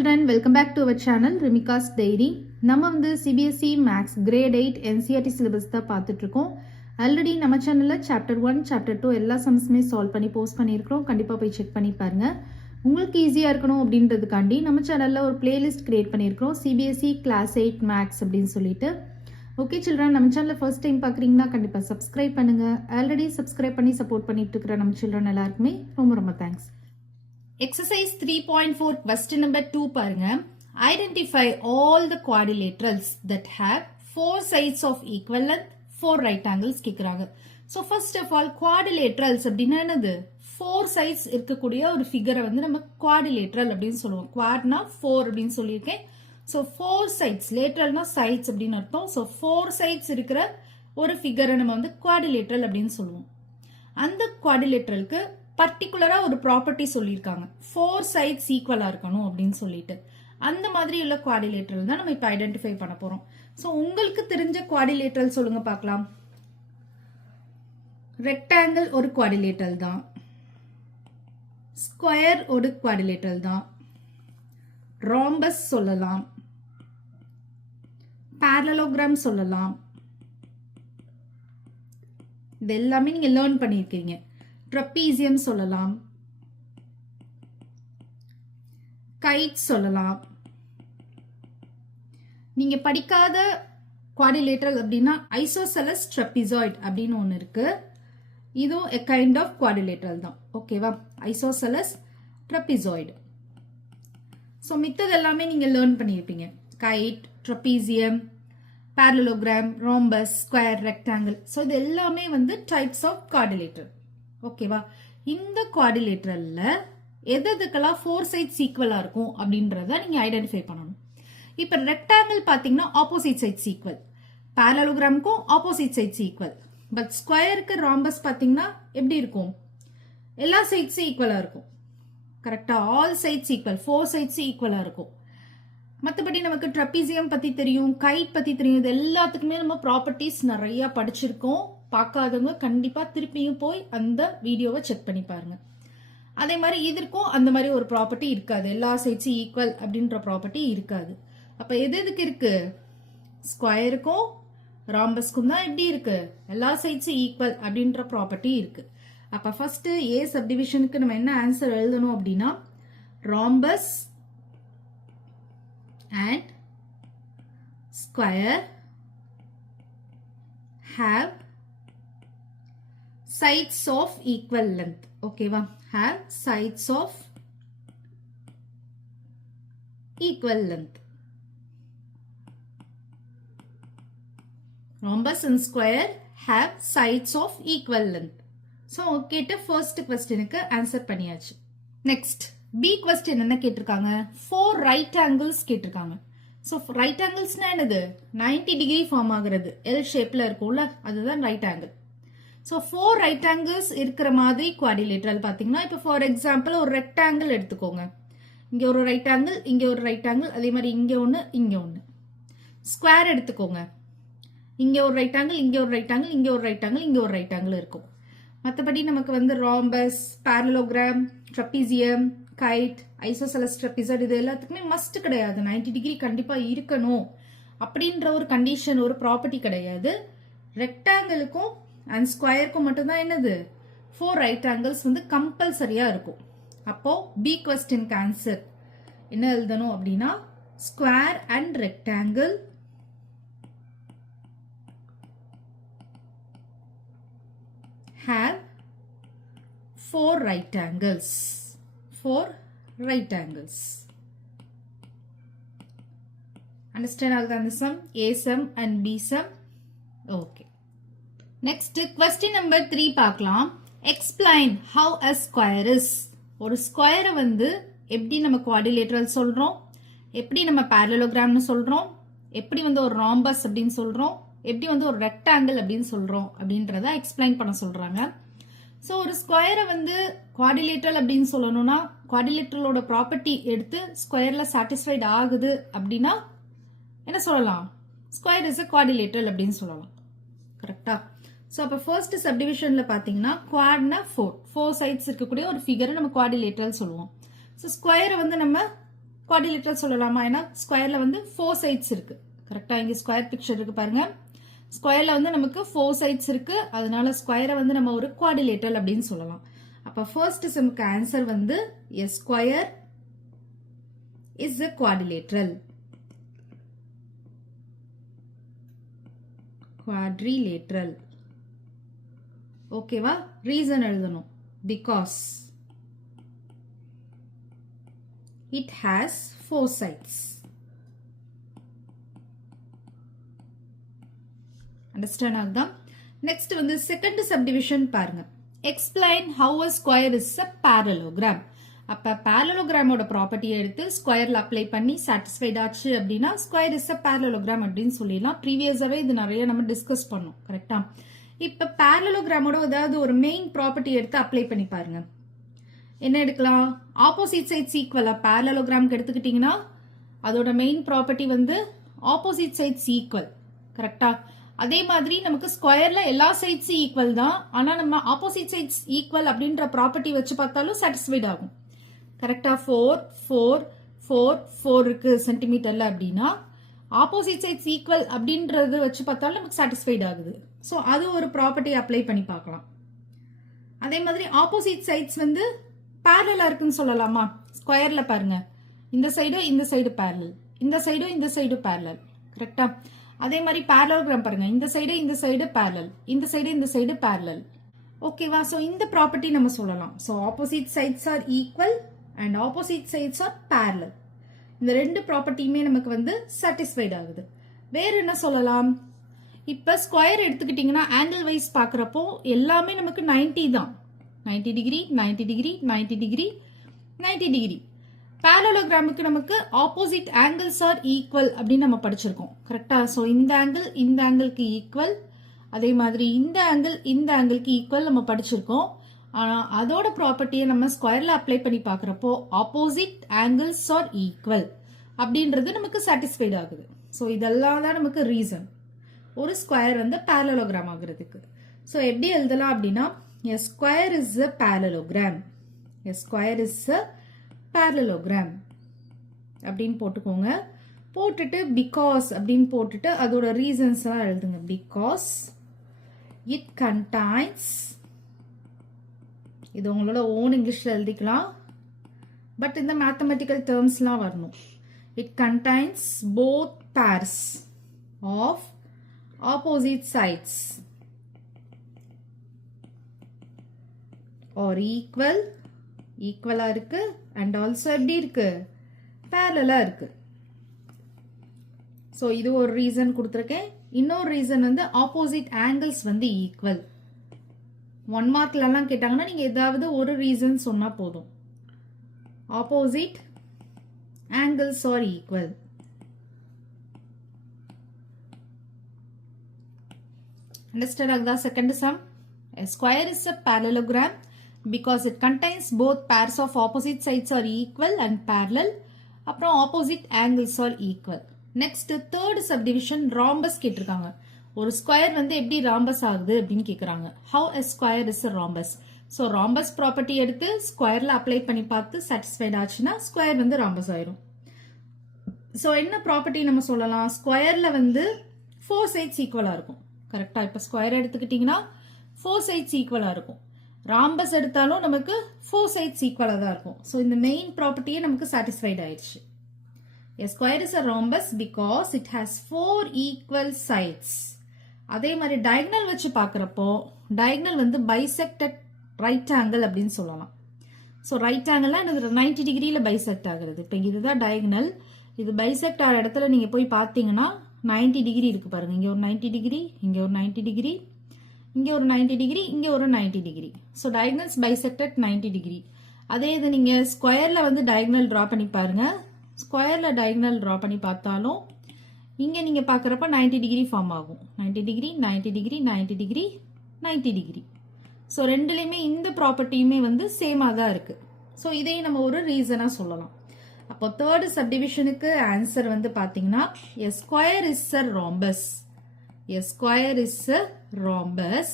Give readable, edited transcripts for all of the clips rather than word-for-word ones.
children, welcome back to our channel Rimika's Diary. நம்ம வந்து CBSE Maths Grade 8 NCERT syllabus தான் பார்த்துட்டு இருக்கோம். ஆல்ரெடி நம்ம சேனல்ல Chapter 1, Chapter 2 எல்லா சம்ஸுமே சால்வ் பண்ணி போஸ்ட் பண்ணியிருக்கிறோம். கண்டிப்பாக போய் செக் பண்ணி பாருங்க. உங்களுக்கு ஈஸியாக இருக்கணும் அப்படின்றதுக்காண்டி நம்ம சேனலில் ஒரு பிளேலிஸ்ட் கிரியேட் பண்ணியிருக்கிறோம். CBSE Class 8 Maths அப்படின்னு சொல்லிட்டு. ஓகே சில்ட்ரன், நம்ம சேனலில் ஃபர்ஸ்ட் டைம் பார்க்குறீங்கன்னா கண்டிப்பாக சப்ஸ்கிரைப் பண்ணுங்கள். ஆல்ரெடி சப்ஸ்கிரைப் பண்ணி சப்போர்ட் பண்ணிட்டு இருக்கிற நம்ம சில்ட்ரன் எல்லாருக்குமே ரொம்ப ரொம்ப தேங்க்ஸ். Exercise 3.4 question number 2 பாருங்க. Identify all the quadrilaterals that have 4 sides of equal length, 4 right angles கேக்குறாங்க. So first of all quadrilaterals அப்படின்னா என்னது? 4 sides இருக்கக்கூடிய ஒரு ஃபிகரை வந்து நம்ம quadrilateral அப்படின்னு சொல்லுவோம். quadனா 4 அப்படின்னு சொல்லியிருக்கேன். So 4 sides, lateralனா sides அப்படின்னு அர்த்தம். So 4 sides இருக்கிற ஒரு ஃபிகரை நம்ம வந்து quadrilateral அப்படின்னு சொல்லுவோம். அந்த quadrilateralக்கு பர்டிகுலரா ஒரு ப்ராப்பர்ட்டி சொல்லியிருக்காங்க, 4 sides ஈக்குவலா இருக்கணும் அப்படின்னு சொல்லிட்டு. அந்த மாதிரி உள்ள குவாடிலேட்டரல் தான் நம்ம இப்ப ஐடென்டிஃபை பண்ண போறோம். சோ உங்களுக்கு தெரிஞ்ச குவாடிலேட்டரல் சொல்லுங்க பார்க்கலாம். ரெக்டாங்கிள் ஒரு குவாடிலேட்டரல் தான், ஸ்கொயர் ஒரு குவாடிலேட்டரல் தான், ராம்பஸ் சொல்லலாம், parallelogram சொல்லலாம். இது எல்லாமே நீங்க லேர்ன் பண்ணிருக்கீங்க. ட்ரப்பீசியம் சொல்லலாம், கைட் சொல்லலாம். நீங்க படிக்காத குவாடிலேட்டரல் அப்படின்னா ஐசோசெலஸ் ட்ரப்பீசாய்டு அப்படின்னு ஒன்று இருக்கு. இதுவும் a kind of குவாடிலேட்டரல் தான். ஓகேவா? ஐசோசெலஸ் ட்ரப்பீசாய்டு. ஸோ மித்தது எல்லாமே நீங்க லேர்ன் பண்ணியிருப்பீங்க. Guide, trapezium, parallelogram, rhombus, square, rectangle. So இது எல்லாமே வந்து டைப்ஸ் ஆஃப் குவாடிலேட்டரல். ஓகேவா? இந்த குவாடிலேட்டரல்ல எதுக்கெல்லாம் 4 sides ஈக்குவலா இருக்கும் அப்படின்றத நீங்க ஐடென்டிஃபை பண்ணணும். இப்ப ரெக்டாங்கிள் பாத்தீங்கன்னா ஆப்போசிட் சைட்ஸ் ஈக்குவல், parallelogram-க்கும் ஆப்போசிட் சைட்ஸ் ஈக்குவல். பட் ஸ்கொயருக்கு ராம்பஸ் பாத்தீங்கன்னா எப்படி இருக்கும்? எல்லா சைட்ஸும் ஈக்குவலா இருக்கும். கரெக்டா? ஆல் சைட்ஸ் ஈக்குவல், 4 sides ஈக்குவலா இருக்கும். மற்றபடி நமக்கு ட்ரப்பீசியம் பத்தி தெரியும், கைட் பத்தி தெரியும். இது எல்லாத்துக்குமே நம்ம ப்ராப்பர்ட்டிஸ் நிறைய படிச்சிருக்கோம். பார்க்காதவங்க கண்டிப்பா திருப்பியும் போய் அந்த வீடியோவை செக் பண்ணி பாருங்க. அதே மாதிரி இதற்கும் அந்த மாதிரி ஒரு ப்ராப்பர்ட்டி இருக்காது, எல்லா சைட்ஸும் ஈக்குவல் அப்படின்ற ப்ராப்பர்ட்டி இருக்காது. அப்ப எதுக்கு இருக்கு? ஸ்கொயருக்கும் ராம்பஸ்க்கும் தான் எப்படி இருக்கு? எல்லா சைட்ஸும் ஈக்குவல் அப்படின்ற ப்ராப்பர்ட்டி இருக்கு. அப்ப ஃபர்ஸ்ட் ஏ சப்டிவிஷனுக்கு நம்ம என்ன ஆன்சர் எழுதணும் அப்படின்னா, rhombus and square have sides of equal length. ஓகேவா? have sides of equal length. Rhombus and square have sides of equal length. So கேட்ட first questionக்கு ஆன்சர் பண்ணியாச்சு. நெக்ஸ்ட் பி கொஸ்டின் என்ன கேட்டிருக்காங்க? 4 ரைட் ஆங்கிள்ஸ் கேட்டிருக்காங்க. ஸோ ரைட் ஆங்கிள்ஸ்னா என்னது? 90 degree form ஆகுறது, L ஷேப்ல இருக்கும்ல, அதுதான் right angle. So 4 right angles இருக்கிற மாதிரி குவாடிலேட்டரல் பார்த்தீங்கன்னா, இப்போ ஃபார் எக்ஸாம்பிள் ஒரு ரெக்டாங்கிள் எடுத்துக்கோங்க. இங்கே ஒரு ரைட் ஆங்கிள், இங்கே ஒரு ரைட் ஆங்கிள், அதே மாதிரி இங்கே ஒன்று, இங்கே ஒன்று. ஸ்கொயர் எடுத்துக்கோங்க. இங்கே ஒரு ரைட் ஆங்கிள், இங்கே ஒரு ரைட் ஆங்கிள், இங்கே ஒரு ரைட் ஆங்கிள், இங்கே ஒரு ரைட் ஆங்கிள் இருக்கும். மற்றபடி நமக்கு வந்து rhombus, parallelogram, trapezium, kite, isosceles trapezoid இது எல்லாத்துக்குமே மஸ்ட் கிடையாது 90 டிகிரி கண்டிப்பா இருக்கணும் அப்படின்ற ஒரு கண்டிஷன், ஒரு ப்ராப்பர்ட்டி கிடையாது. ரெக்டாங்கிளுக்கும் அண்ட் ஸ்கொயருக்கும் மட்டும்தான் என்னது? 4 ரைட் ஆங்கிள்ஸ் வந்து கம்பல்சரியா இருக்கும். அப்போ பி கொஸ்டினுக்கு ஆன்சர் என்ன எழுதணும் அப்படின்னா, square and rectangle have 4 right angles. 4 right angles. Understand all the sum? A sum and B sum. Okay. Next question number 3 பார்க்கலாம். Explain how a square is. ஒரு ஸ்கொயரை வந்து எப்படி நம்ம குவாடிலேட்டரல் சொல்றோம், எப்படி நம்ம parallelogramனு சொல்றோம், எப்படி வந்து ஒரு ராம்பஸ் அப்படின்னு சொல்றோம், எப்படி வந்து ஒரு ரெக்டாங்கிள் அப்படின்னு சொல்றோம் அப்படின்றத எக்ஸ்பிளைன் பண்ண சொல்றாங்க. ஸோ ஒரு ஸ்கொயரை வந்து குவாடிலேட்டரல் அப்படின்னு சொல்லணும்னா, குவாடிலேட்டரலோட ப்ராப்பர்ட்டி எடுத்து ஸ்கொயர்ல சாட்டிஸ்ஃபைட் ஆகுது அப்படின்னா என்ன சொல்லலாம்? ஸ்கொயர் இஸ் அ குவாடிலேட்டரல் அப்படின்னு சொல்லலாம். கரெக்டா? ஸோ அப்போ ஃபர்ஸ்ட் சப்டிவிஷன்ல பார்த்தீங்கன்னா குவாட்னா 4 சைட்ஸ் இருக்கக்கூடிய ஒரு ஃபிகரை நம்ம குவாடிலேட்டரல் சொல்லுவோம். ஸோ ஸ்கொயரை வந்து நம்ம குவாட்ரிலேட்டரல் சொல்லலாமா? ஏன்னா ஸ்கொயர்ல வந்து 4 சைட்ஸ் இருக்கு. கரெக்டா? இங்க ஸ்கொயர் பிக்சர் இருக்கு பாருங்க. ஸ்கொயர்ல வந்து நமக்கு 4 சைட்ஸ் இருக்கு. அதனால ஸ்கொயரை வந்து நம்ம ஒரு குவாட்ரிலேட்டரல் அப்படின்னு சொல்லலாம். அப்ப ஃபர்ஸ்ட் சம்க்கு ஆன்சர் வந்து a square is a quadrilateral. Quadrilateral. ஓகேவா? ரீசன் எழுதணும். Because it has 4 sides. Understand ஆகுதா? நெக்ஸ்ட் வந்து செகண்ட் சப்டிவிஷன் பாருங்க. Explain how a square is a parallelogram. அப்ப parallelogramோட ப்ராப்பர்ட்டியை எடுத்து ஸ்கொயர்ல அப்ளை பண்ணி சாட்டிஸ்ஃபைட் ஆச்சு அப்படின்னா ஸ்கொயர் இஸ் அ parallelogram அப்படின்னு சொல்லிடலாம். ப்ரீவியஸாவே இது நிறைய நம்ம டிஸ்கஸ் பண்ணோம். கரெக்டா? இப்ப parallelogramோட ஏதாவது ஒரு மெயின் ப்ராப்பர்ட்டி எடுத்து அப்ளை பண்ணி பாருங்க. என்ன எடுக்கலாம்? ஆப்போசிட் சைட்ஸ் ஈக்குவலா parallelogram எடுத்துக்கிட்டீங்கன்னா அதோட மெயின் ப்ராப்பர்ட்டி வந்து ஆப்போசிட் சைட்ஸ் ஈக்குவல். கரெக்டா? அதே மாதிரி நமக்கு ஸ்கொயர்ல எல்லா சைட்ஸும் ஈக்குவல் தான். ஆனா நம்ம ஆப்போசிட் சைட்ஸ் ஈக்குவல் அப்படின்ற ப்ராப்பர்ட்டி வச்சு பார்த்தாலும் சாட்டிஸ்ஃபைட் ஆகும். கரெக்டா? 4 4 4 4 இருக்கு சென்டிமீட்டர்ல அப்படின்னா ஆப்போசிட் சைட்ஸ் ஈக்குவல் அப்படின்றது வச்சு பார்த்தாலும் நமக்கு சாட்டிஸ்ஃபைட் ஆகுது. ஸோ அது ஒரு ப்ராப்பர்ட்டி அப்ளை பண்ணி பார்க்கலாம். அதே மாதிரி ஆப்போசிட் சைட்ஸ் வந்து பேரலா இருக்குன்னு சொல்லலாமா? ஸ்கொயர்ல பாருங்க, இந்த சைடு பேரலல், இந்த சைடு பேரலல். கரெக்டா? அதே மாதிரி parallelogram பாருங்க, இந்த சைடு பேரலல், இந்த சைடு பேரலல். ஓகேவா? சோ இந்த ப்ராப்பர்ட்டி நம்ம சொல்லலாம். So opposite sides are equal and opposite sides are parallel. இந்த ரெண்டு ப்ராப்பர்ட்டியுமே நமக்கு வந்து சாட்டிஸ்ஃபைட் ஆகுது. வேற என்ன சொல்லலாம்? இப்ப ஸ்கொயர் எடுத்துக்கிட்டீங்கன்னா ஆங்கிள் வைஸ் பாக்குறப்போ எல்லாமே நமக்கு 90 தான். 90 டிகிரி 90 டிகிரி 90 டிகிரி 90 டிகிரி. parallelogram-க்கு நமக்கு ஆப்போசிட் ஆங்கிள்ஸ் ஆர் ஈக்குவல் அப்படின்னு நம்ம படிச்சிருக்கோம். கரெக்டா? ஸோ இந்த ஆங்கிள்க்கு ஈக்குவல், அதே மாதிரி இந்த ஆங்கிள்க்கு ஈக்குவல் நம்ம படிச்சிருக்கோம். ஆனால் அதோட ப்ராப்பர்ட்டியை நம்ம ஸ்கொயர்ல அப்ளை பண்ணி பார்க்குறப்போ ஆப்போசிட் ஆங்கிள்ஸ் ஆர் ஈக்குவல் அப்படின்றது நமக்கு சாட்டிஸ்ஃபைட் ஆகுது. ஸோ இதெல்லாம் தான் நமக்கு ரீசன் ஒரு ஸ்கொயர் வந்து parallelogram ஆகுறதுக்கு. ஸோ எப்படி எழுதலாம் அப்படின்னா a square is a parallelogram. A square is a parallelogram அப்படின்னு போட்டுக்கோங்க. போட்டுட்டு because அப்படின்னு போட்டுட்டு அதோட ரீசன்ஸ் எல்லாம் எழுதுங்க. because it contains, இது உங்களோட ஓன் இங்கிலீஷ்ல எழுதிக்கலாம், பட் இந்த மேத்தமெட்டிக்கல் டேர்ம்ஸ்லாம் வரணும். it contains both pairs of opposite sides or ஈக்குவலா இருக்கு அண்ட் ஆல்சோ எப்படி இருக்கு? பேரலா இருக்கு. ஸோ இது ஒரு ரீசன் கொடுத்துருக்கேன். இன்னொரு ரீசன் வந்து ஆப்போசிட் ஆங்கிள்ஸ் வந்து ஈக்குவல். 1 மார்க்லாம் கேட்டாங்கன்னா நீங்க ஏதாவது ஒரு ரீசன் சொன்னா போதும். Opposite angles are equal. Understand ஆகுதா? Second sum. A square is a parallelogram because it contains both pairs of opposite sides are equal and parallel. அப்புறம் opposite angles are equal. Next third subdivision rhombus கேட்டிருக்காங்க. ஒரு square வந்து எப்படி rhombus ஆகுது அப்படின்னு கேட்குறாங்க. how a square is a rhombus. So rhombus property எடுத்து ஸ்கொயர்ல apply பண்ணி பார்த்து சாட்டிஸ்ஃபைட் ஆச்சுன்னா ஸ்கொயர் வந்து ராம்பஸ் ஆயிரும். ஸோ என்ன ப்ராப்பர்ட்டி நம்ம சொல்லலாம்? ஸ்கொயர்ல வந்து 4 சைட்ஸ் ஈக்குவலா இருக்கும். கரெக்டா? இப்போ ஸ்கொயர் எடுத்துக்கிட்டீங்கன்னா 4 சைட்ஸ் ஈக்குவலா இருக்கும். ராம்பஸ் எடுத்தாலும் நமக்கு 4 சைட்ஸ் ஈக்குவலா தான் இருக்கும். ஸோ இந்த மெயின் ப்ராப்பர்ட்டியே நமக்கு சாட்டிஸ்ஃபைட் ஆயிடுச்சு. A square is a rhombus because it has 4 equal sides. அதே மாதிரி diagonal வச்சு பார்க்குறப்போ diagonal வந்து bisected right angle அப்படின்னு சொல்லலாம். ஸோ ரைட் ஆங்கிள்னா எனக்கு 90 டிகிரியில் பைசெக்ட் ஆகுறது. இப்போ இதுதான் diagonal. இது பைசெக்ட் ஆகிற இடத்துல நீங்கள் போய் பார்த்தீங்கன்னா 90 டிகிரி இருக்கு பாருங்க. இங்கே ஒரு 90 டிகிரி, இங்கே ஒரு 90 டிகிரி, இங்கே ஒரு 90 டிகிரி, இங்கே ஒரு 90 degree. So diagonals bisected 90 degree. அதே இது நீங்கள் ஸ்கொயரில் வந்து diagonal ட்ரா பண்ணி பாருங்க. ஸ்கொயரில் diagonal ட்ரா பண்ணி பார்த்தாலும் இங்கே நீங்கள் பார்க்குறப்ப 90 டிகிரி ஃபார்ம் ஆகும். 90 degree 90 degree 90 degree 90 degree. So ரெண்டுலேயுமே இந்த ப்ராப்பர்ட்டியுமே வந்து சேமாக தான் இருக்குது. ஸோ இதையும் நம்ம ஒரு ரீசனாக சொல்லலாம். அப்போ தேர்டு சப்டிவிஷனுக்கு ஆன்சர் வந்து பார்த்தீங்கன்னா a square is a rhombus. A square is a rhombus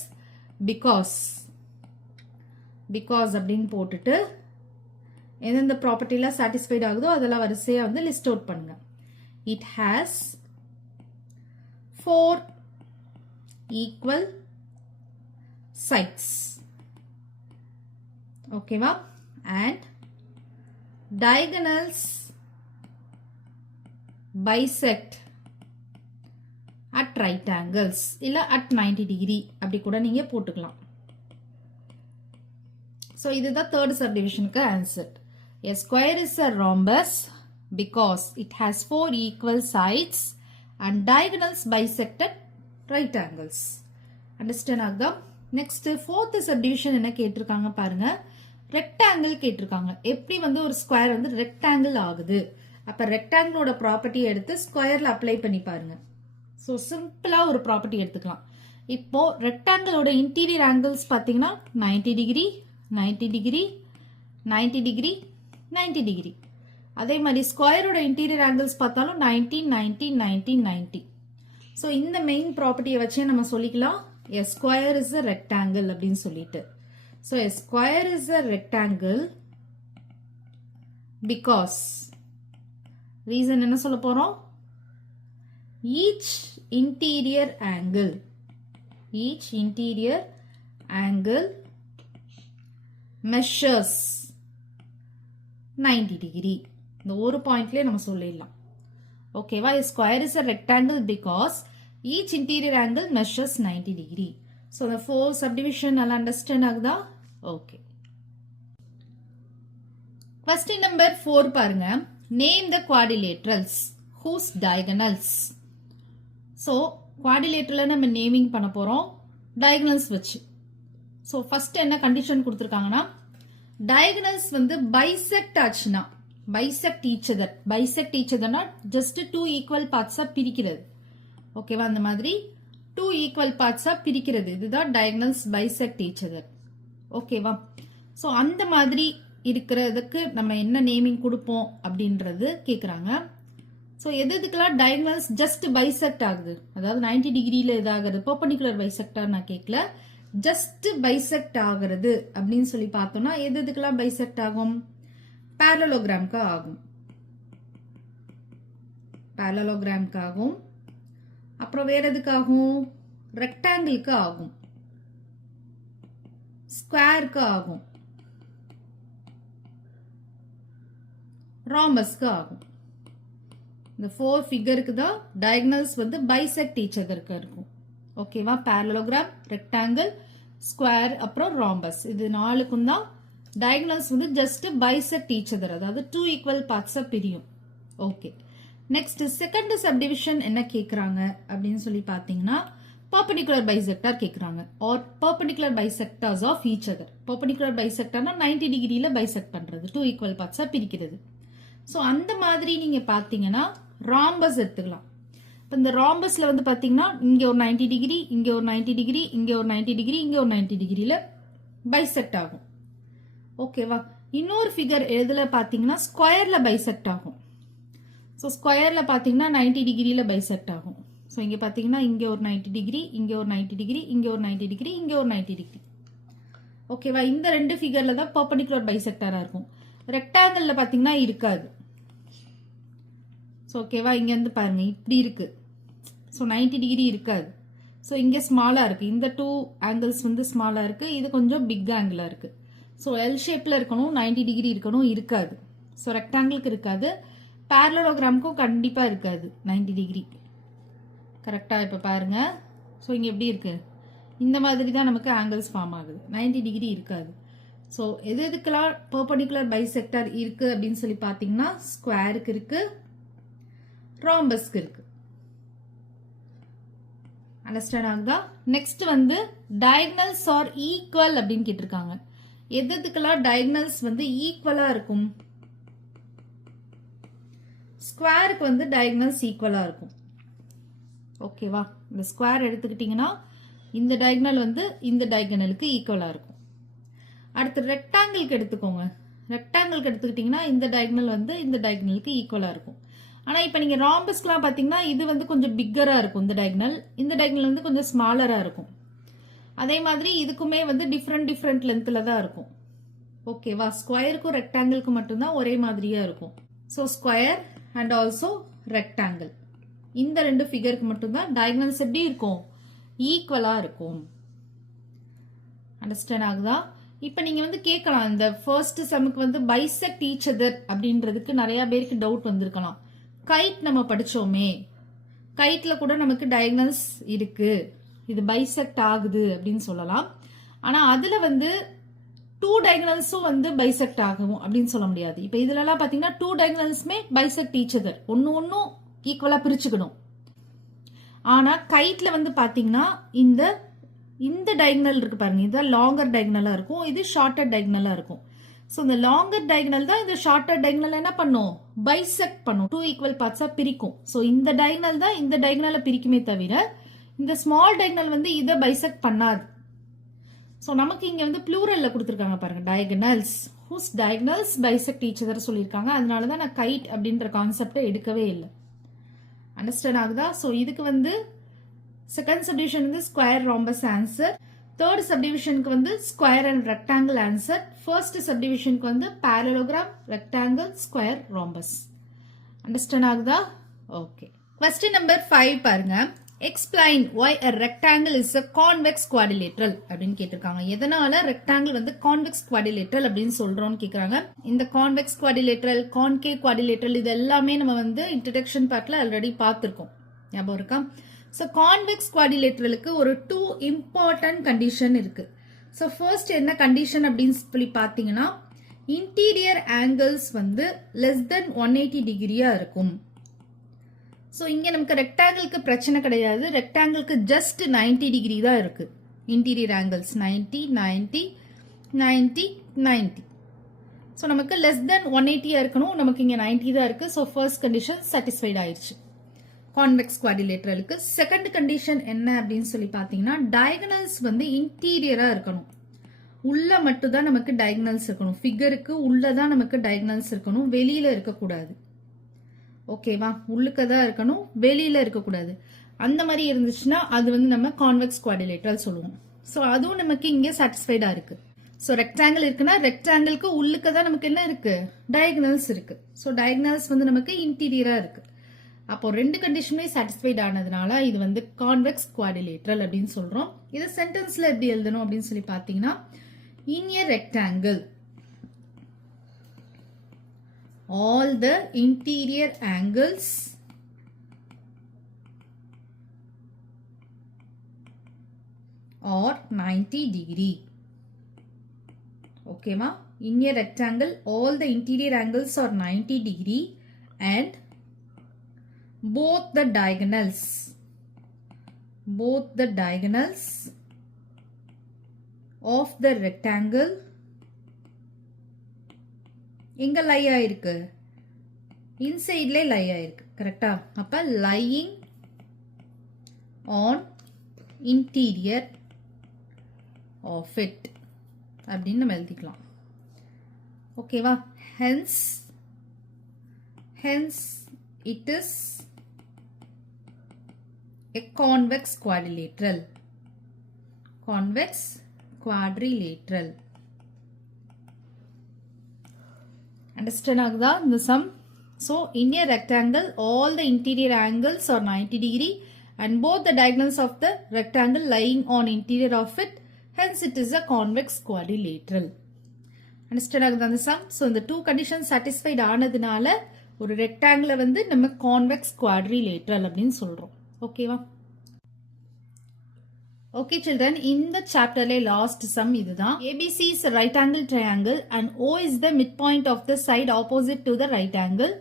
because அப்படின்னு போட்டுட்டு எந்தெந்த ப்ராப்பர்ட்டிலாம் சாட்டிஸ்ஃபைட் ஆகுதோ அதெல்லாம் வரிசையாக வந்து லிஸ்ட் அவுட் பண்ணுங்க. It has 4 equal sides. ஓகேவா? and diagonals bisect at right angles இல்ல at 90 degree அப்படி கூட நீங்க போட்டுக்கலாம். So இதுதான் third subdivisionக்கு answer. A square is a rhombus because it has 4 equal sides and diagonals bisect at right angles. Understand ஆகுதா? Next fourth subdivision என்ன கேட்டிருக்காங்க பாருங்க. ரெக்டாங்கிள் கேட்டிருக்காங்க. எப்படி வந்து ஒரு ஸ்கொயர் வந்து ரெக்டாங்கிள் ஆகுது? அப்ப ரெக்டாங்கிளோட ப்ராப்பர்ட்டி எடுத்து ஸ்கொயர்ல அப்ளை பண்ணி பாருங்க. ஸோ சிம்பிளா ஒரு ப்ராப்பர்ட்டி எடுத்துக்கலாம். இப்போ ரெக்டாங்கிளோட இன்டீரியர் ஆங்கிள்ஸ் பார்த்தீங்கன்னா 90 டிகிரி 90 டிகிரி 90 டிகிரி 90 டிகிரி. அதே மாதிரி ஸ்கொயரோட இன்டீரியர் ஆங்கிள்ஸ் பார்த்தாலும் 90 90 90 90. ஸோ இந்த மெயின் ப்ராப்பர்ட்டியை வச்சே நம்ம சொல்லிக்கலாம் a square is a rectangle அப்படின்னு சொல்லிட்டு. So a square is a rectangle because reason என்ன சொல்ல போறோம்? each interior angle measures 90 degree. இந்த ஒரு பாயிண்ட்லயே நம்ம சொல்லிடலாம். ஓகேவா? a square is a rectangle because each interior angle measures 90 degree. So the 4 subdivision all understand ஆகுதா? Okay. Question number 4 பாருங்க. Name the quadrilaterals whose diagonals. So quadrilateral நம்ம naming பண்ண போறோம் diagonals வச்சு. So first என்ன கண்டிஷன் கொடுத்திருக்காங்கன்னா diagonals வந்து bisect ஆச்சுனா bisect each otherனா just two equal parts பிரிக்கிறது. ஓகேவா? அந்த மாதிரி 2 ஈக்குவல் பார்ட்ஸா பிரிக்கிறது. இதுதான் diagonals bisect each other. ஓகேவா? ஸோ அந்த மாதிரி இருக்கிறதுக்கு நம்ம என்ன நேமிங் கொடுப்போம் அப்படின்றது கேட்குறாங்க. ஸோ எதுக்கெல்லாம் diagonals just bisect ஆகுது, அதாவது 90 டிகிரியில் இதாகிறது perpendicular bisect நான் கேட்கல, just bisect ஆகிறது அப்படின்னு சொல்லி பார்த்தோம்னா எதுக்கெல்லாம் bisect ஆகும்? parallelogram ஆகும். parallelogram ஆகும். அப்புறம் வேற எதுக்காகும்? ரெக்டாங்கிளுக்கு ஆகும், ஸ்கொயருக்கு ஆகும், ராம்பஸ்க்கு ஆகும். இந்த 4 ஃபிகருக்கு தான் diagonals வந்து bisect each otherக்கு இருக்கும். ஓகேவா? parallelogram, rectangle, square அப்புறம் rhombus இது நாலுக்கும் தான் diagonals வந்து just bisect each other, அதாவது 2 equal parts பிரியும். ஓகே. நெக்ஸ்ட் செகண்ட் சப்டிவிஷன் என்ன கேக்குறாங்க அப்படின்னு சொல்லி பாத்தீங்கன்னா perpendicular bisector கேக்குறாங்க or perpendicular bisectors of each other. perpendicular bisectorனா 90 டிகிரில bisect பண்றது, 2 equal parts பிரிக்கிறது. சோ அந்த மாதிரி நீங்க பாத்தீங்கன்னா rhombus எடுத்துக்கலாம். இப்போ இந்த rhombusல வந்து பாத்தீங்கன்னா இங்க ஒரு 90 டிகிரி, இங்க ஒரு 90 டிகிரி, இங்க ஒரு 90 டிகிரி, இங்க ஒரு 90 டிகிரில bisect ஆகும். ஓகேவா? இன்னொரு ஃபிகர் எதுல பாத்தீங்கன்னா ஸ்கொயர்ல bisect ஆகும். ஸோ ஸ்கொயரில் பார்த்தீங்கன்னா 90 டிகிரியில் பைசெக்ட் ஆகும். ஸோ இங்கே பார்த்தீங்கன்னா இங்கே ஒரு 90 டிகிரி, இங்கே ஒரு 90 டிகிரி, இங்கே ஒரு 90 டிகிரி, இங்கே ஒரு 90 டிகிரி. ஓகேவா? இந்த ரெண்டு ஃபிகரில் தான் பர்பெண்டிகுலர் பைசெக்டராக இருக்கும். ரெக்டாங்கிளில் பார்த்தீங்கன்னா இருக்காது. ஸோ ஓகேவா? இங்கேருந்து பாருங்க இப்படி இருக்கு. ஸோ 90 டிகிரி இருக்காது. ஸோ இங்கே ஸ்மாலாக இருக்குது. இந்த 2 ஆங்கிள்ஸ் வந்து ஸ்மாலாக இருக்குது, இது கொஞ்சம் பிக் ஆங்கிளாக இருக்குது. ஸோ எல் ஷேப்பில் இருக்கணும், 90 டிகிரி இருக்கணும், இருக்காது. ஸோ ரெக்டாங்கிளுக்கு இருக்காது, parallelogram-க்கும் கண்டிப்பா இருக்காது 90 டிகிரி. கரெக்டா? இப்ப பாருங்க. சோ இங்க எப்படி இருக்கு? இந்த மாதிரி தான் நமக்கு ஆங்கிள்ஸ் ஃபார்ம் ஆகுது. 90 டிகிரி இருக்காது. சோ எதுக்கெல்லாம் perpendicular bisector இருக்கு அப்படின்னு சொல்லி பாத்தீங்கன்னா ஸ்கொயருக்கு இருக்கு, rhombusக்கு இருக்கு. அண்டர்ஸ்டாண்ட் ஆகுதா? நெக்ஸ்ட் வந்து diagonals are equal அப்படின்னு கேட்டிருக்காங்க. எதுக்கெல்லாம் diagonals வந்து ஈக்குவலா இருக்கும்? ஸ்கொயருக்கு வந்து diagonals ஈக்குவலா இருக்கும். ஓகேவா? இந்த ஸ்கொயர் எடுத்துக்கிட்டீங்கன்னா இந்த diagonal வந்து இந்த diagonalக்கு ஈக்குவலா இருக்கும். அடுத்து ரெக்டாங்கிளுக்கு எடுத்துக்கோங்க. ரெக்டாங்கிளுக்கு எடுத்துக்கிட்டீங்கன்னா இந்த diagonal வந்து இந்த diagonalக்கு ஈக்குவலா இருக்கும். ஆனா இப்போ நீங்க ராம்பஸ்க்குலாம் பாத்தீங்கன்னா இது வந்து கொஞ்சம் பிக்கரா இருக்கும் இந்த diagonal, இந்த diagonal வந்து கொஞ்சம் ஸ்மாலரா இருக்கும். அதே மாதிரி இதுக்குமே வந்து டிஃப்ரெண்ட் லென்த்ல தான் இருக்கும். ஓகேவா? ஸ்கொயருக்கும் ரெக்டாங்கிளுக்கும் மட்டும்தான் ஒரே மாதிரியா இருக்கும். So square and also rectangle, இந்த ரெண்டு ஃபிகருக்கு மட்டும்தான் டயகனல்ஸ் எப்படி இருக்கும்? ஈக்குவலா இருக்கும். அண்டர்ஸ்டாண்ட் ஆகுதா? இப்போ நீங்க வந்து கேட்கலாம், இந்த ஃபர்ஸ்ட் சம்முக்கு வந்து பைசெக்ட் ஈச் அதர் அப்படின்றதுக்கு நிறைய பேருக்கு டவுட் வந்திருக்கலாம். கைட் நம்ம படிச்சோமே, கைட்ல கூட நமக்கு டயகனல்ஸ் இருக்கு, இது பைசெக்ட் ஆகுது அப்படின்னு சொல்லலாம். ஆனா அதுல வந்து 2 டயகனல்ஸும் வந்து பைசெக்ட் ஆகும் அப்படின்னு சொல்ல முடியாது. இப்போ இதுலலாம் பாத்தீங்கன்னா 2 டயகனல்ஸுமே பைசெக்ட் ஈச் அதர், ஒன்னும் ஈக்குவலா பிரிச்சுக்கணும். ஆனா கைட்ல வந்து பாத்தீங்கன்னா இந்த டயகனல் இருக்கு பாருங்க, இது லாங்கர் டயகனலா இருக்கும், இது ஷார்ட்டர் டயகனலா இருக்கும். ஸோ இந்த லாங்கர் டயகனல் தான் இந்த ஷார்ட்டர் டயகனல் என்ன பண்ணும்? பைசெக்ட் பண்ணும், 2 ஈக்குவல் பார்ட்ஸா பிரிக்கும். ஸோ இந்த டயகனல் தான் இந்த டயகனலை பிரிக்குமே தவிர இந்த ஸ்மால் டயகனல் வந்து இதை பைசெக்ட் பண்ணாது. ஸோ நமக்கு இங்க வந்து ப்ளூரல்ல கொடுத்துருக்காங்க பாருங்க, diagonals whose diagonals bisect each other சொல்லியிருக்காங்க. அதனால தான் நான் கைட் அப்படின்ற கான்செப்டை எடுக்கவே இல்லை. அண்டர்ஸ்டாண்ட் ஆகுதா? ஸோ இதுக்கு வந்து செகண்ட் சப்டிவிஷன் வந்து ஸ்கொயர் ராம்பஸ் ஆன்சர், தேர்ட் சப்டிவிஷனுக்கு வந்து square and rectangle answer, first சப்டிவிஷனுக்கு வந்து parallelogram, rectangle, square, rhombus. Understand ஆகுதா? ஓகே. கொஸ்டின் நம்பர் 5 பாருங்க. Explain why a rectangle is a convex quadrilateral அப்படின்னு கேட்டிருக்காங்க. எதனால ரெக்டாங்கிள் வந்து கான்வெக்ஸ் குவாடிலேட்ரல் அப்படின்னு சொல்றோம்னு கேக்குறாங்க. இந்த கான்வெக்ஸ் குவாடிலேட்ரல், கான்கேவ் குவாடிலேட்ரல் இது எல்லாமே நம்ம வந்து இன்ட்ரோடக்ஷன் பார்ட்ல ஆல்ரெடி பார்த்திருக்கோம், ஞாபகம் இருக்கா? ஸோ கான்வெக்ஸ் குவாடிலேட்ரலுக்கு ஒரு 2 இம்பார்ட்டன்ட் கண்டிஷன் இருக்கு. ஸோ ஃபர்ஸ்ட் என்ன கண்டிஷன் அப்படின்னு சொல்லி பார்த்தீங்கன்னா, இன்டீரியர் ஆங்கிள்ஸ் வந்து லெஸ் தென் 180 டிகிரியா இருக்கும். ஸோ இங்கே நமக்கு ரெக்டாங்கிளுக்கு பிரச்சனை கிடையாது, ரெக்டாங்கிளுக்கு ஜஸ்ட் 90 டிகிரி தான் இருக்கு. Interior angles 90, 90, 90, 90. ஸோ நமக்கு லெஸ் தென் 180 இருக்கணும், நமக்கு இங்கே 90 தான் இருக்கு. ஸோ ஃபர்ஸ்ட் கண்டிஷன் சாட்டிஸ்ஃபைட் ஆயிடுச்சு கான்வெக்ஸ் குவாடிலேட்ரலுக்கு. செகண்ட் கண்டிஷன் என்ன அப்படின்னு சொல்லி பார்த்தீங்கன்னா, டயகனல்ஸ் வந்து இன்டீரியரா இருக்கணும், உள்ள மட்டும் தான் நமக்கு டயகனல்ஸ் இருக்கணும். ஃபிகருக்கு உள்ளதான் நமக்கு டயகனல்ஸ் இருக்கணும், வெளியில இருக்கக்கூடாது. ஓகேவா? உள்ளுக்க தான் இருக்கணும், வெளியில இருக்கக்கூடாது. அந்த மாதிரி இருந்துச்சுன்னா அது வந்து நம்ம கான்வெக்ஸ் குவாடிலேட்ரல் சொல்லுவோம். ஸோ அதுவும் நமக்கு இங்கே சாட்டிஸ்ஃபைடா இருக்கு. ஸோ ரெக்டாங்கிள் இருக்குன்னா ரெக்டாங்கிளுக்கு உள்ளுக்க தான் நமக்கு என்ன இருக்கு? டயகனல்ஸ் இருக்கு. ஸோ டயகனல்ஸ் வந்து நமக்கு இன்டீரியரா இருக்கு. அப்போ ரெண்டு கண்டிஷனுமே சாட்டிஸ்ஃபைட் ஆனதுனால இது வந்து கான்வெக்ஸ் குவாடிலேட்ரல் அப்படின்னு சொல்றோம். இதை சென்டென்ஸ்ல எப்படி எழுதணும் அப்படின்னு சொல்லி பார்த்தீங்கன்னா, in a rectangle all the interior angles are 90 degree. Okay ma? In a rectangle all the interior angles are 90 degree and both the diagonals of the rectangle எங்க லை ஆயிருக்கு? இன்சைட்ல லை ஆயிருக்கு, கரெக்டா? அப்ப lying on interior of it அப்படின்னு நம்ம எழுதிக்கலாம். ஓகேவா? Hence it is a convex quadrilateral. Understand ஆகுதா இந்த sum? So in a rectangle all the interior angles are 90 degree and both the diagonals of the rectangle lying on interior of it, hence it is a convex quadrilateral. Understand ஆகுதா இந்த sum? So இந்த two conditions satisfied ஆனதுனால ஒரு rectangle வந்து நம்ம convex quadrilateral அப்படின்னு சொல்றோம். ஓகேவா? Okay children, in the chapter last sum இதுதான். ABC is a right angle triangle and O is the midpoint of the side opposite to the right angle.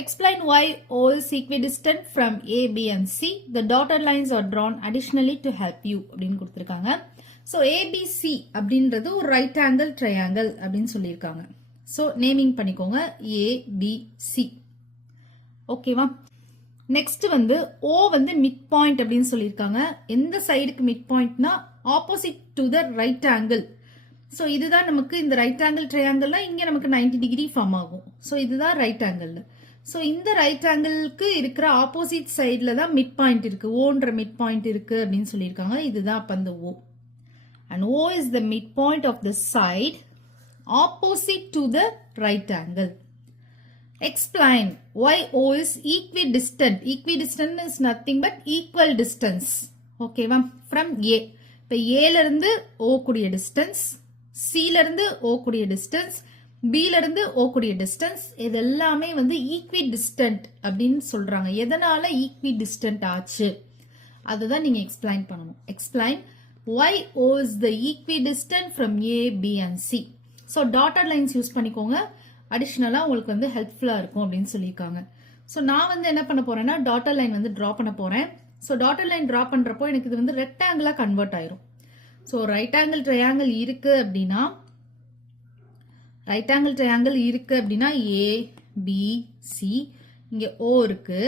Explain why O is equidistant from A, B and C. The dotted lines are drawn additionally to help you அப்படின்னு கொடுத்திருக்காங்க. So ABC அப்படின்றது ஒரு right angle triangle அப்படின்னு சொல்லியிருக்காங்க. So naming பண்ணிக்கோங்க ABC. ஓகேவா? Next வந்து O வந்து மிட் பாயிண்ட் அப்படின்னு சொல்லியிருக்காங்க. எந்த சைடுக்கு மிட் பாயிண்ட்னா opposite to the right angle. So இதுதான் நமக்கு இந்த ரைட் ஆங்கிள் ட்ரையாங்கிள்னா இங்கே நமக்கு 90 டிகிரி ஃபார்ம் ஆகும். ஸோ இதுதான் ரைட் ஆங்கிள். ஸோ இந்த ரைட் ஆங்கிளுக்கு இருக்கிற ஆப்போசிட் சைடில் தான் மிட் பாயிண்ட் இருக்கு, ஓன்ற மிட் பாயிண்ட் இருக்கு அப்படின்னு சொல்லியிருக்காங்க. இதுதான் அப்போ அந்த O. And O is the midpoint of the side opposite to the right angle. Explain why O is equidistant. Equidistant is nothing but equal distance. Okay, from A. இப்போ Aல இருந்து O கூடிய distance, Cல இருந்து O கூடிய distance, Bல இருந்து O கூடிய distance, இது எல்லாமே வந்து equidistant அப்படின்னு சொல்றாங்க. எதனால equidistant ஆச்சு அதுதான் நீங்க எக்ஸ்பிளைன் பண்ணணும். Explain why O is the equidistant from A, B and C. So dotted lines use பண்ணிக்கோங்க. அடிஷ்னலா உங்களுக்கு வந்து ஹெல்ப்ஃபுல்லா இருக்கும் அப்படின்னு சொல்லியிருக்காங்க. ஸோ நான் வந்து என்ன பண்ண போறேன்னா டாட்டர் லைன் வந்து டிரா பண்ண போறேன். ஸோ டாட்டர் லைன் டிரா பண்றப்போ எனக்கு இது வந்து ரெக்டாங்கிளா கன்வெர்ட் ஆயிரும். ஸோ ரைட் ஆங்கிள் ட்ரையாங்கிள் இருக்கு அப்படின்னா ஏ பி சி இங்க ஓ இருக்கு.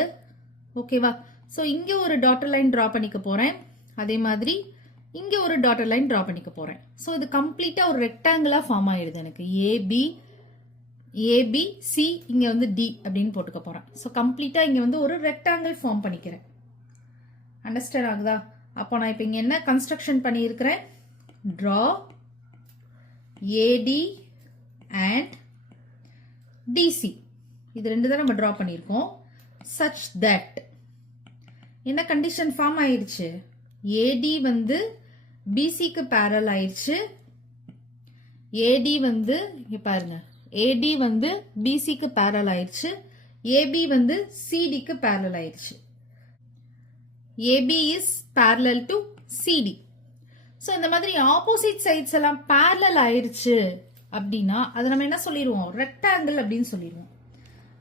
ஓகேவா? ஸோ இங்க ஒரு டாட்டர் லைன் டிரா பண்ணிக்க போறேன். அதே மாதிரி இங்க ஒரு டாட்டர் லைன் டிரா பண்ணிக்க போறேன். ஸோ இது கம்ப்ளீட்டா ஒரு ரெக்டாங்கிளா ஃபார்ம் ஆயிடுது எனக்கு. ஏபிசி இங்க வந்து டி அப்படின்னு போட்டுக்க போறேன். ஸோ கம்ப்ளீட்டா இங்க வந்து ஒரு ரெக்டாங்கிள் ஃபார்ம் பண்ணிக்கிறேன். அண்டர்ஸ்டாண்ட் ஆகுதா? அப்போ நான் இப்போ இங்க என்ன கன்ஸ்ட்ரக்ஷன் பண்ணியிருக்கிறேன்? டிரா ஏடி அண்ட் டிசி இது ரெண்டு தான் நம்ம டிரா பண்ணியிருக்கோம். சச் தட் என்ன கண்டிஷன் ஃபார்ம் ஆயிடுச்சு? ஏடி வந்து பிசிக்கு பேரல் ஆயிடுச்சு. ஏடி வந்து இங்க பாருங்க, ஏடி வந்து பிசிக்கு பேரல் ஆயிடுச்சு. ஏபி வந்து சிடிக்கு பேரல் ஆயிடுச்சு. AB is parallel to CD. So இந்த மாதிரி ஆப்போசிட் சைட்ஸ் எல்லாம் பேரலல் ஆயிடுச்சு அப்படின்னா அதை நம்ம என்ன சொல்லிடுவோம்? ரெக்டாங்கிள் அப்படின்னு சொல்லிடுவோம்.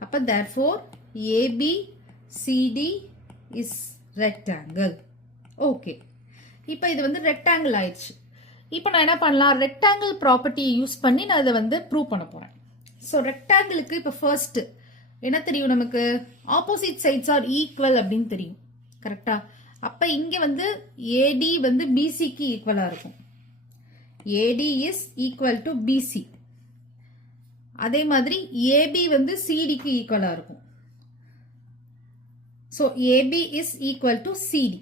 அப்ப therefore AB CD is rectangle. Okay, இப்போ இது வந்து ரெக்டாங்கிள் ஆயிடுச்சு. இப்போ நான் என்ன பண்ணலாம்? ரெக்டாங்கிள் ப்ராப்பர்ட்டியை யூஸ் பண்ணி நான் இதை வந்து ப்ரூவ் பண்ண போறேன். ஸோ ரெக்டாங்கிளுக்கு இப்போ ஃபர்ஸ்ட் என்ன தெரியும் நமக்கு? ஆப்போசிட் சைட்ஸ் ஆர் ஈக்குவல் அப்படின்னு தெரியும். கரெக்டா? அப்ப இங்க வந்து ஏடி வந்து பிசிக்கு ஈக்குவலா இருக்கும். AD is equal to BC. அதே மாதிரி ஏபி வந்து சிடிக்கு ஈக்குவலா இருக்கும். So AB is equal to CD.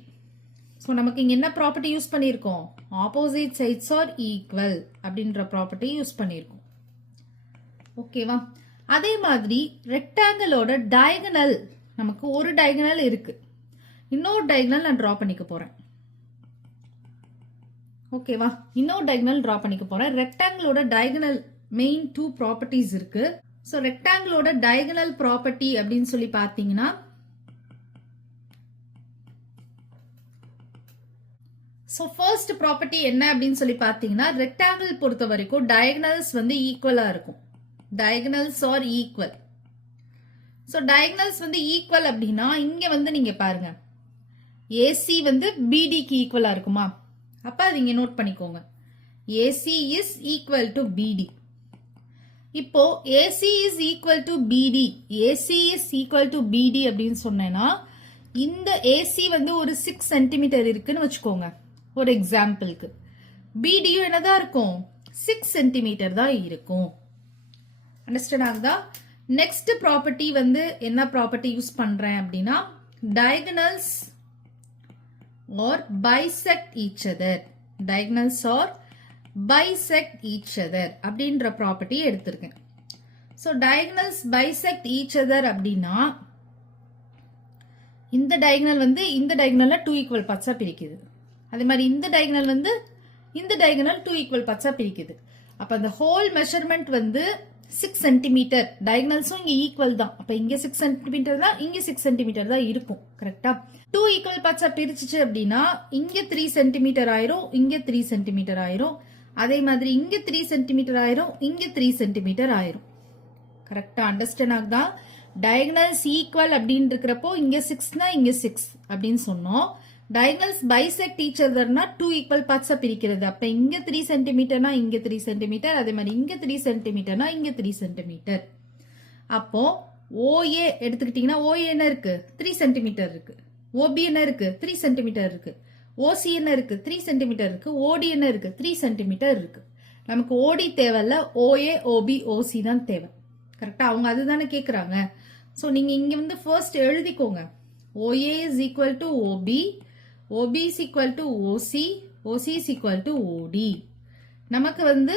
So நமக்கு இங்க என்ன ப்ராப்பர்ட்டி யூஸ் பண்ணியிருக்கோம்? ஆப்போசிட் சைட்ஸ் ஆர் ஈக்குவல் அப்படின்ற ப்ராப்பர்ட்டி யூஸ் பண்ணியிருக்கோம். ஓகேவா? அதே மாதிரி ரெக்டாங்கிளோட டயகனல், நமக்கு ஒரு டயகனல் இருக்கு, இன்னொரு டயகனல் நான் டிரா பண்ணிக்க போறேன். ஓகேவா? இன்னொரு டயகனல் டிரா பண்ணிக்க போறேன். ரெக்டாங்கிளோட டயகனல் மெயின் டூ ப்ராப்பர்ட்டிஸ் இருக்கு. ஸோ ரெக்டாங்கிளோட டயகனல் ப்ராப்பர்ட்டி அப்படின்னு சொல்லி பார்த்தீங்கன்னா ஸோ ஃபர்ஸ்ட் ப்ராப்பர்ட்டி என்ன அப்படின்னு சொல்லி பார்த்தீங்கன்னா ரெக்டாங்கிள் பொறுத்த வரைக்கும் டயகனல்ஸ் வந்து ஈக்குவலா இருக்கும். diagonals are equal. So diagonals வந்து equal அப்படின்னா இங்க வந்து நீங்க பாருங்க AC வந்து BD க்கு ஈக்குவலா இருக்குமா? அப்ப அது இங்க நோட் பண்ணிக்கோங்க. AC is equal to BD. இப்போ AC is equal to BD, AC is equal to BD அப்படின்னு சொன்னேன்னா இந்த AC வந்து ஒரு 6 சென்டிமீட்டர் இருக்குன்னு வச்சுக்கோங்க ஒரு எக்ஸாம்பிளுக்கு. BDயும் என்னதான் இருக்கும்? 6 சென்டிமீட்டர் தான் இருக்கும். அண்டர்ஸ்டாண்ட் ஆகுதா? நெக்ஸ்ட் ப்ராப்பர்ட்டி வந்து என்ன ப்ராப்பர்ட்டி யூஸ் பண்றேன் அப்படின்னா diagonals or bisect each other. Diagonals or bisect each other அப்படின்ற ப்ராப்பர்ட்டி எடுத்திருக்கேன். So diagonals bisect each other அப்படின்னா இந்த டயகனல் வந்து இந்த டயகனல்ல 2 ஈக்குவல் பார்ட்ஸா பிரிக்குது. அதே மாதிரி இந்த டயகனல் வந்து இந்த டயகனல் 2 ஈக்குவல் பார்ட்ஸா பிரிக்குது. அப்ப அந்த ஹோல் மெஷர்மெண்ட் வந்து 6 சென்டிமீட்டர். டயகனல்ஸும் இங்க ஈக்குவல் தான். அப்ப இங்க 6 சென்டிமீட்டர் தான், இங்க 6 சென்டிமீட்டர் தான் இருக்கும். கரெக்டா? 2 ஈக்குவல் பார்ட்ஸா பிரிச்சுச்சு அப்படின்னா இங்க 3 சென்டிமீட்டர் ஆயிரும், இங்க 3 சென்டிமீட்டர் ஆயிரும். அதே மாதிரி இங்க 3 சென்டிமீட்டர் ஆயிரும், இங்க 3 சென்டிமீட்டர் ஆயிரும். கரெக்டா? அண்டர்ஸ்டாண்ட் ஆகுதா? டயகனல்ஸ் ஈக்குவல் அப்படின்னு இருக்கிறப்போ இங்க 6னா இங்க 6 அப்படின்னு சொன்னோம். diagonals bisect each otherனா 2 equal parts பிரிக்கிறது. அப்ப இங்க 3 சென்டிமீட்டர்னா இங்க 3 சென்டிமீட்டர், அதே மாதிரி இங்க 3 சென்டிமீட்டர்னா இங்க 3 சென்டிமீட்டர். அப்போ OA எடுத்துக்கிட்டீங்கன்னா OA என்ன இருக்கு? 3 சென்டிமீட்டர் இருக்கு. OB என்ன இருக்கு? 3 சென்டிமீட்டர் இருக்கு. OC என்ன இருக்கு? 3 சென்டிமீட்டர் இருக்கு. OD என்ன இருக்கு? 3 சென்டிமீட்டர் இருக்கு. நமக்கு OD தேவையில்ல, OA, OB, OC தான் தேவை. கரெக்டா? அவங்க அதுதானே கேக்குறாங்க. சோ நீங்க இங்க வந்து ஃபர்ஸ்ட் எழுதிக்கோங்க. OA is equal to OB, OB is equal to OC, OC is equal to OD. நமக்கு வந்து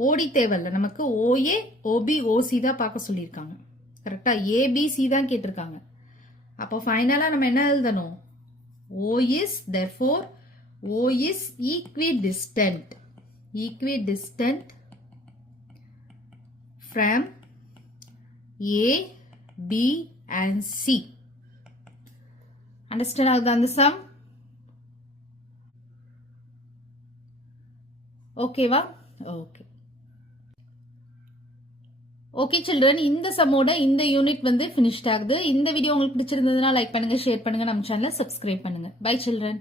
ஓடி தேவையில்ல நமக்கு ஓஏ ஓபி ஓசி தான் பார்க்க சொல்லியிருக்காங்க கரெக்டா ஏபிசி தான் கேட்டிருக்காங்க அப்போ ஃபைனலா நம்ம என்ன எழுதணும் O is therefore O is equidistant from A, B and C. Understand all the sum? Okay va? Okay. Okay children இந்த சம்மோட இந்த யூனிட் வந்து ஃபினிஷ்ட் ஆகுது இந்த வீடியோ உங்களுக்கு பிடிச்சிருந்ததுன்னா லைக் பண்ணுங்க ஷேர் பண்ணுங்க நம்ம சேனலை சப்ஸ்கிரைப் பண்ணுங்க பை சில்ட்ரன்